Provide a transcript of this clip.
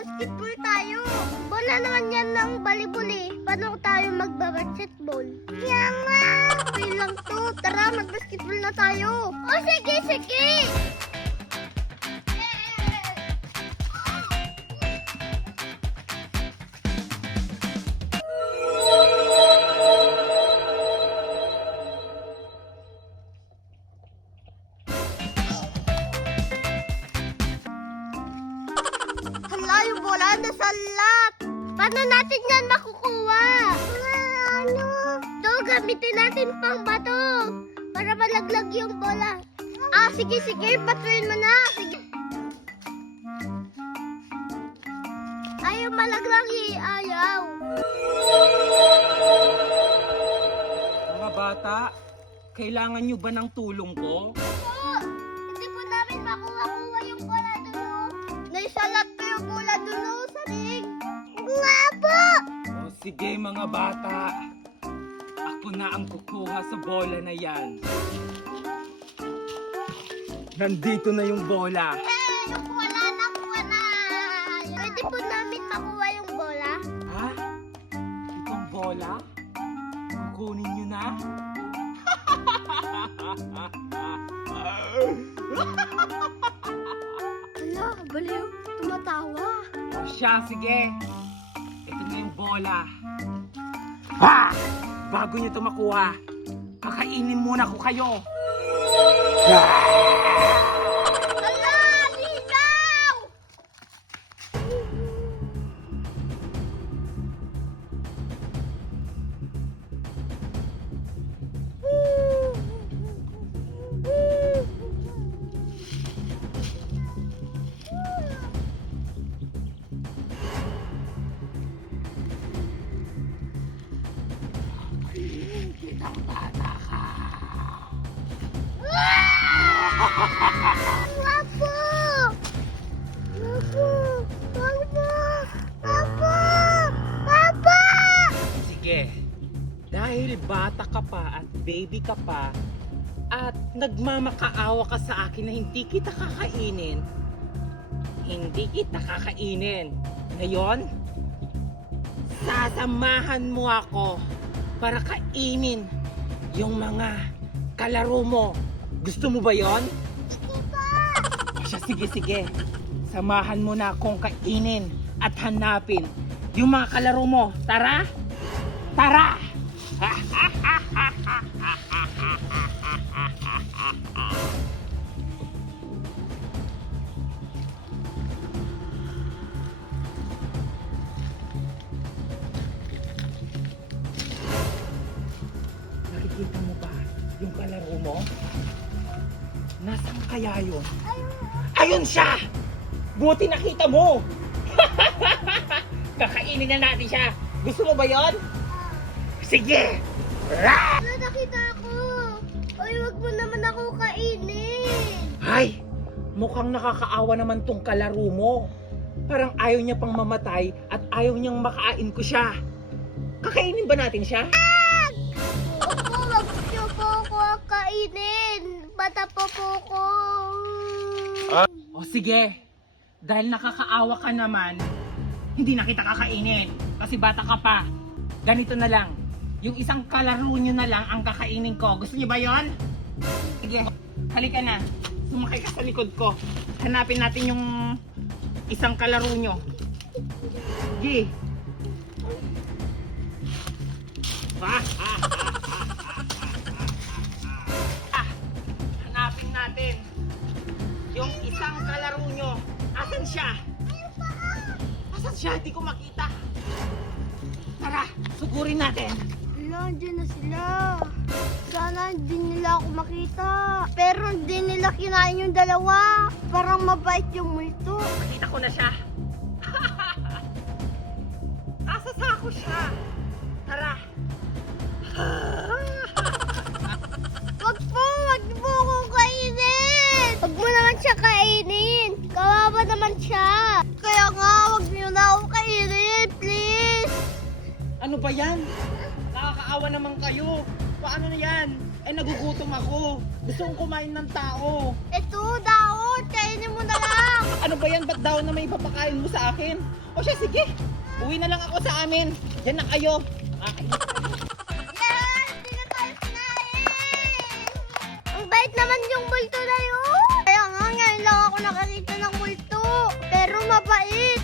Basketball tayo. Bola naman yan ng volleyball eh. Paano tayo magbabasketball? Kaya nga. Okay lang to. Tara, mag-basketball na tayo. O, sige, sige. Hala, yung bola nasa lot. Paano natin yan makukuha? Ano? Ito, gamitin natin pang bato. Para malaglag yung bola. Ah, sige, sige. Batuin mo na. Sige. Ayaw malaglag eh. Ayaw. Mga bata, kailangan nyo ba ng tulong ko? Po, hindi po namin makuha-kuha yung bola dun. Naisalat ko yung bola dun sa ring. Nga po. O sige mga bata, ako na ang kukuha sa bola na yan. Nandito na yung bola. Eh, yung bola nakuha na. Pwede po namin makuha yung bola? Ha? Itong bola? Kukunin nyo na? Hala, baliw. Tumatawa. O siya, sige. Ito na yung bola. Ha! Bago nyo ito makuha, kakainin muna ko kayo. Hala, ligaw! Kitang bata ka. Wapo! Wapo! Wapo! Wapo! Wapo! Sige, dahil bata ka pa at baby ka pa at nagmamakaawa ka sa akin na hindi kita kakainin, Ngayon, sasamahan mo ako para kainin yung mga kalaro mo. Gusto mo ba yon? Sige, sige. Samahan mo na akong kainin at hanapin yung mga kalaro mo. Tara! Tara! Nakikita mo ba yung kalaro mo? Nasaan kaya yun? Ayun siya! Buti nakita mo! Kakainin na natin siya. Gusto mo ba yon? Sige! Ra! Hala, nakita ko. Ay, wag mo naman ako kainin. Ay! Mukhang nakakaawa naman tong kalaro mo. Parang ayaw niya pang mamatay at ayaw niyang makain ko siya. Kakainin ba natin siya? Opo, wag niyo po ako kainin. Bata po ko. O sige, dahil nakakaawa ka naman, hindi na kita kakainin. Kasi bata ka pa. Ganito na lang, yung isang kalaro nyo na lang ang kakainin ko. Gusto niyo ba yon? Sige, halika na. Sumakay ka sa likod ko. Hanapin natin yung isang kalaro nyo. Sige. Hanapin natin yung isang kalaro nyo. Asan siya? Asan siya? Hindi ko makita. Tara, sugurin natin. Hala, andyan na sila. Sana hindi nila ako makita. Pero hindi nila kinain yung dalawa. Parang mabait yung multo. Nakita ko na siya. Nasa sako siya. Tara. Wag po ako kainin. Wag mo naman siya kainin. Kawawa naman siya. Kaya nga, wag niyo na ako kainin, please. Ano ba yan? Nakakaawa naman kayo. Paano na yan? Eh nagugutom ako. Gusto kong kumain ng tao. Ito, daot. kainin mo na lang. Ano ba yan? Ba't daw na may papakain mo sa akin? O siya, sige. Uwi na lang ako sa amin. Diyan na kayo. Yeah, hindi na tayo kinain. Ang bait naman yung multo na yun. Kaya nga, ngayon lang ako nakakita ng multo. Pero mabait.